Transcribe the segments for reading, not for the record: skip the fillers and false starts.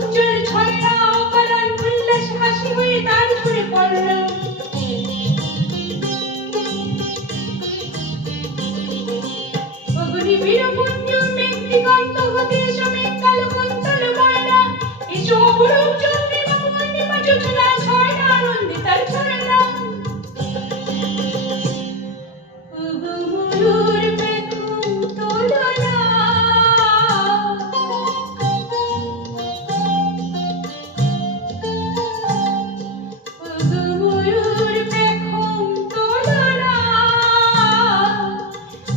উজ্জ্বল ছয়রা অকারণ উল্লাস হাসি হয়ে তার ঝরে পড়ল। অগ্নি বীরপুঞ্জ মেঘ দিগন্ত হতে এসো মেঘ কালো কুন্তল বর্ণা, এসো অপরূপ চন্দ্রিমা পূর্ণিমা যোজনা ছয়রা আনন্দে তার ছড়না। ওগো ময়ূর পেখম তোলো না, ওগো ময়ূর পেখম তোলো না,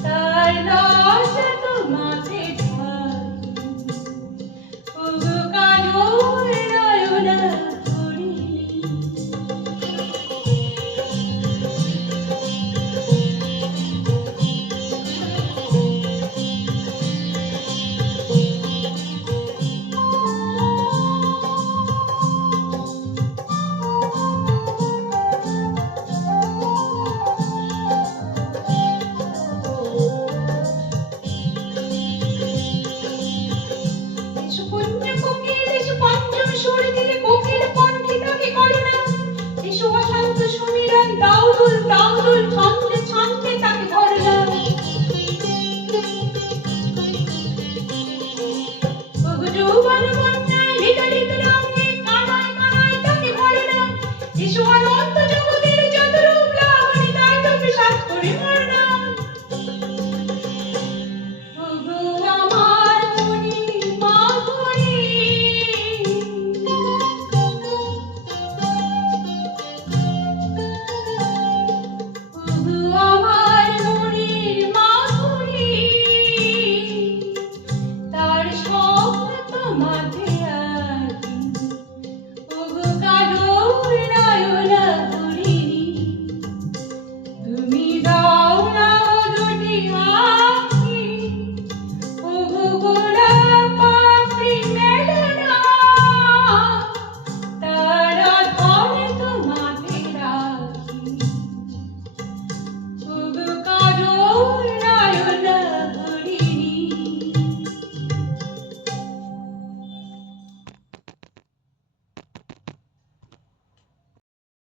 তার দশা তো মাথে ঢাকি, ওগো কাজল নয়না হরি। এসো কুঞ্জ কোকিল, এসো পঞ্চম সুর দিলে কোকিল কণ্ঠে তাকে করে না, এসো অশান্ত সুমিরন দাউদুল দাউদুল ছন্দে ছন্দে তাকে করে না।